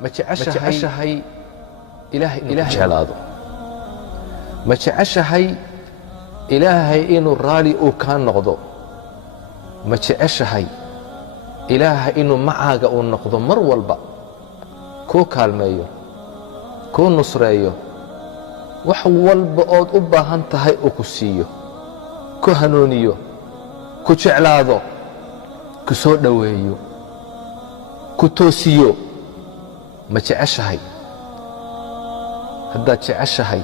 ma jeceshahay ilaahay jeclaado ma jeceshahay ilaahay inuu raali uu kaa noqdo ma jeceshahay ilaahay inuu macaaga uu noqdo mar walba kuu kaalmeeyo kuu nusreeyo wax walba ood u baahan tahay uu ku siiyo ku hanuuniyo ku jeclaado ku soo dhoweeyo ku toosiyo ma jeceshahay haddaad jeceshahay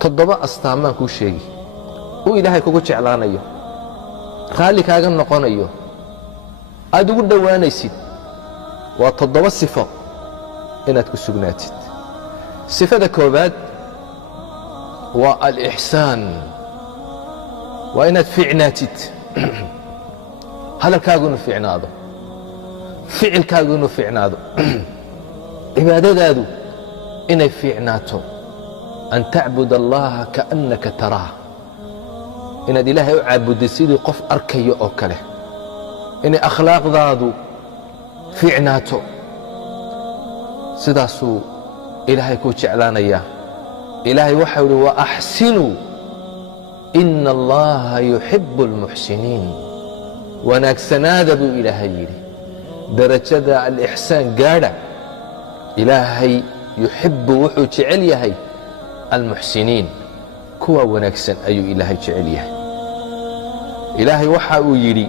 7 astaamaan kuu sheegi uu ilaahay kugu jeclaanayo raalli kaaga noqonayo aad ugu dhowaanaysid waa 7 sifo inaad ku sugnaatid sifada koobaad waa alixsaan waa inaad fiicnaatid hadalkaagu inuu fiicnaado ficilkaagu inuu fiicnaado cibaadadaadu inay fiicnaato an tacbud allaha kaannaka taraah inaad ilaahay u caabudid sidii qof arkayo oo kale inay akhlaaqdaadu fiicnaato sidaasuu ilaahay kuu jeclaanayaa ilaahay waxau yidhi waaxsinuu ina allaha yuxibu almuxsiniin wanaagsanaada buu ilaahay yidhi darajada alixsaan gaadha ilaahay yuxibu wuxuu jecel yahay almuxsiniin kuwa wanaagsan ayuu ilaahay jecel yahay ilaahay waxa uu yidhi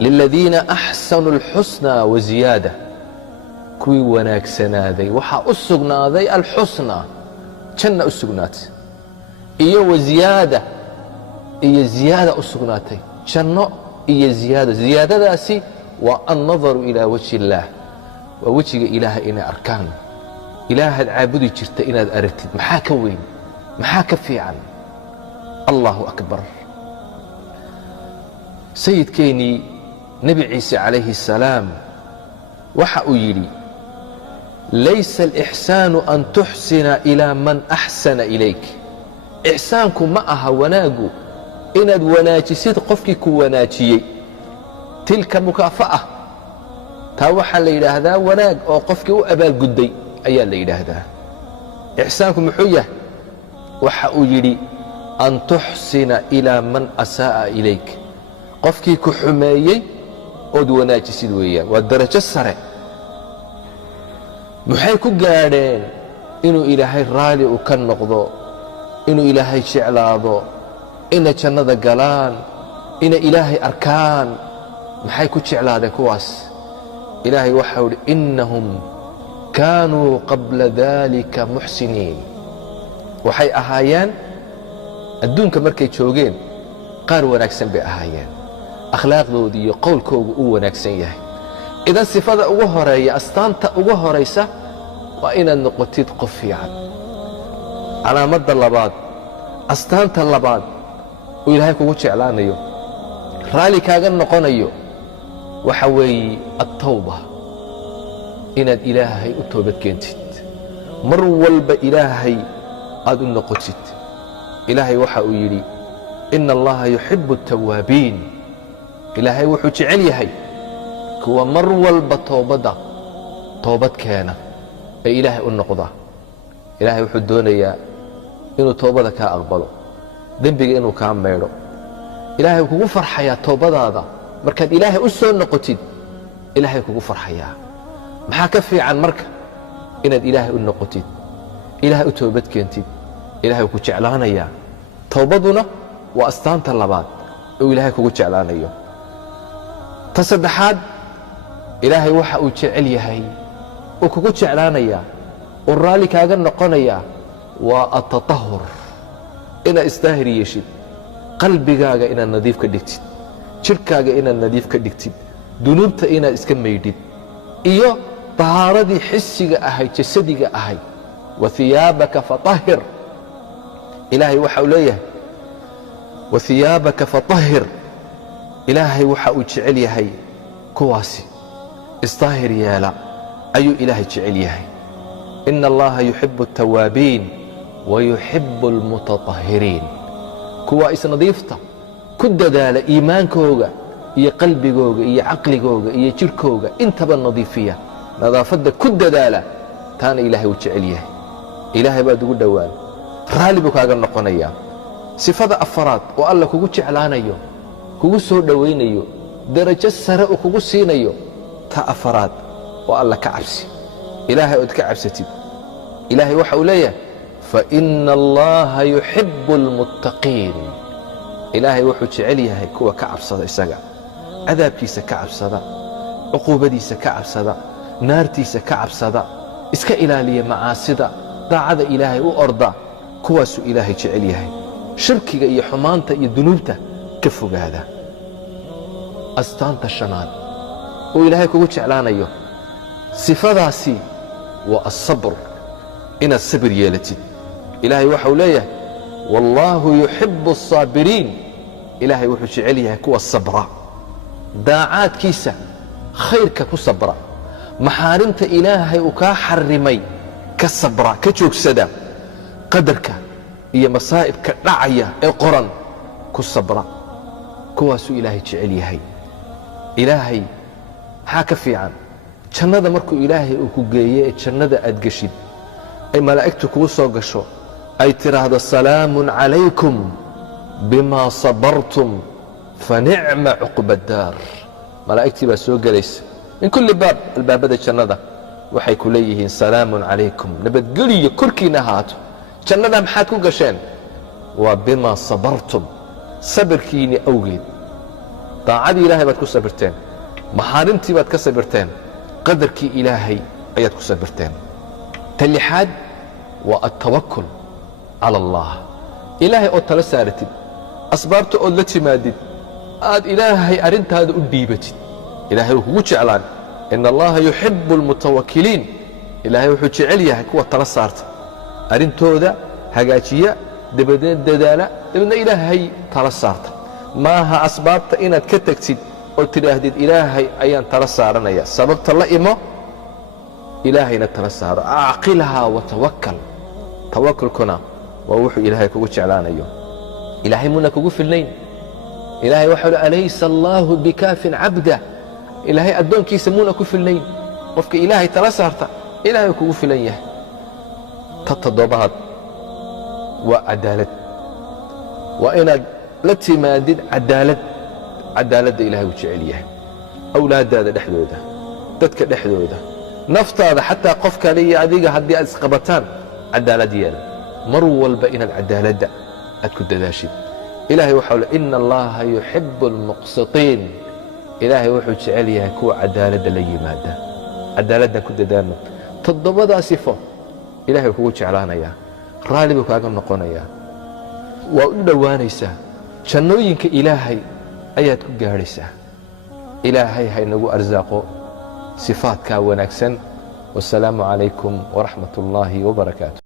liladiina axsanuu alxusnaa waziyaada kuwii wanaagsanaaday waxaa u sugnaaday alxusnaa janna u sugnaatay iyo waziyaada iyo ziyaada u sugnaatay janno iyo ziyaado ziyaadadaasi waa annadaru ilaa wajhi illaah waa wejiga ilaahay inay arkaan ilaahaad caabudi jirta inaad aragtid maxaa ka weyn maxaa ka fiican allahu akbar sayidkeennii nebi ciise calayhi الsalaam waxa uu yidhi laysa alixsaanu an tuxsina ilaa man axsana ilayk ixsaanku ma aha wanaaggu inaad wanaajisid qofkii ku wanaajiyey tilka mukaafa'a taa waxaa la yidhaahdaa wanaag oo qofkii u abaalgudday ayaa la yidhaahdaa ixsaanku muxuu yahay waxa uu yidhi an tuxsina ilaa man asaa'a ilayk qofkii ku xumeeyey ood wanaajisid weeyaan waa darajo sare maxay ku gaadheen inuu ilaahay raali uu ka noqdo inuu ilaahay jeclaado inay jannada galaan inay ilaahay arkaan maxay ku jeclaadeen kuwaas ilaahay waxau idhi innahum kaanuu qabla dalika muxsiniin waxay ahaayeen adduunka markay joogeen qaar wanaagsan bay ahaayeen akhlaaqdooda iyo qowlkoogu uu wanaagsan yahay idan sifada ugu horeeya astaanta ugu horaysa waa inaad noqotid qof fiican calaamadda labaad astaanta labaad uu ilaahay kugu jeclaanayo raalli kaaga noqonayo waxa weeye attawba inaad ilaahay u toobad keentid mar walba ilaahay aad u noqotid ilaahay waxa uu yidhi ina allaha yuxibu الtawaabiin ilaahay wuxuu jecel yahay kuwa mar walba toobad keena ee ilaahay u noqda ilaahay wuxuu doonayaa inuu toobada kaa aqbalo dembiga inuu kaa maydho ilaahay kugu farxayaa toobadaada markaad ilaahay u soo noqotid ilaahay kugu farxayaa maxaa ka fiican marka inaad ilaahay u noqotid ilaahay u toobad keentid ilaahay ku jeclaanayaa toobaduna waa astaanta labaad oo ilaahay kugu jeclaanayo ta saddexaad ilaahay waxa uu jecel yahay uu kugu jeclaanayaa uu raalli kaaga noqonayaa waa atatahur inaad isdaahir yeeshid qalbigaaga inaad nadiif ka dhigtid jidhkaaga inaad nadiif ka dhigtid dunuubta inaad iska maydhid iyo tahaaradii xisiga ahayd jasadiga ahayd wahiyaabaka fatahhir ilaahay waxa uu leeyahay wahiyaabaka fatahhir ilaahay waxa uu jecel yahay kuwaasi isdaahir yeela ayuu ilaahay jecel yahay ina allaha yuxibu الtawaabiin wayuxibu اlmutatahhiriin kuwa isnadiifta ku dadaala iimaankooga iyo qalbigooga iyo caqligooga iyo jidhkooga intaba nadiifiya nadaafadda ku dadaala taana ilaahay uu jecel yahay ilaahay baad ugu dhowaan raalli buu kaaga noqonayaa sifada afaraad oo alla kugu jeclaanayo kugu soo dhowaynayo darajo sare uu kugu siinayo ta afaraad oo alla ka cabsi ilaahay ood ka cabsatid ilaahay waxa uu leeyahay faina allaha yuxibu almuttaqiin ilaahay wuxuu jecel yahay kuwa ka cabsada isaga cadaabkiisa ka cabsada cuquubadiisa ka cabsada naartiisa ka cabsada iska ilaaliya macaasida daacada ilaahay u orda kuwaasuu ilaahay jecel yahay shirkiga iyo xumaanta iyo dunuubta ka fogaada astaanta shanaad uu ilaahay kugu jeclaanayo sifadaasi waa asabr inaad sabir yeelatid ilaahay waxau leeyahay wallaahu yuxibu الصaabiriin ilaahay wuxuu jecel yahay kuwa sabra daacaadkiisa khayrka ku sabra maxaarimta ilaahay uu kaa xarimay ka sabra ka joogsada qadarka iyo masaa'ibka dhacaya ee qoran ku sabra kuwaasuu ilaahay jecel yahay ilaahay maxaa ka fiican jannada markuu ilaahay uu ku geeye ee jannada aad geshid ay malaa'igtu kugu soo gasho ay tidhaahdo salaamun calaykum bima sabartum fanicma cuqba daar malaa'igtii baa soo gelaysa min kulli baab albaabada jannada waxay ku leeyihiin salaamun calaykum nabadgeliyo korkiina ahaato jannada maxaad ku gasheen waa bima sabartum sabirkiinni awgeed daacadii ilaahay baad ku sabirteen maxaarimtii baad ka sabirteen qadarkii ilaahay ayaad ku sabirteen ta lixaad waa altawakul cala allah ilaahay ood tala saaratid asbaabta ood la timaadid aad ilaahay arrintaada u dhiibatid ilaahay wuu kugu jeclaan ina allaha yuxibu almutawakiliin ilaahay wuxuu jecel yahay kuwa tala saarta arrintooda hagaajiya dabadeed dadaala dabeedna ilaahay tala saarta maaha asbaabta inaad ka tegtid oo tidhaahdid ilaahay ayaan tala saaranaya sababta la imo ilaahayna tala saaro acqilhaa watawakal tawakulkuna waa wuxuu ilaahay kugu jeclaanayo ilaahay muna kugu filnayn ilaahay waxau alaysa allaahu bikaafin cabda ilaahay addoonkiisa muna ku filnayn qofka ilaahay tala saarta ilaahay kugu filan yahay ta toddobaad waa cadaalad waa inaad la timaadid cadaaladda ilaahay uu jecel yahay awlaaddaada dhexdooda dadka dhexdooda naftaada xataa qof kale iyo adiga haddii aad isqabataan cadaalad yeela mar walba inaad cadaaladda aad ku dadaashid ilaahay waxau le ina allaha yuxibu almuqsitiin ilaahay wuxuu jecel yahay kuwa cadaaladda la yimaada cadaaladdan ku dadaalno toddobadaa sifo ilahay kugu jeclaanayaa raalli buu kaaga noqonayaa waa u dhowaanaysaa jannooyinka ilaahay ayaad ku gaadhaysaa ilaahay haynagu arsaaqo sifaadkaa wanaagsan wasalaamu calaykum waraxmat ullaahi wabarakaatu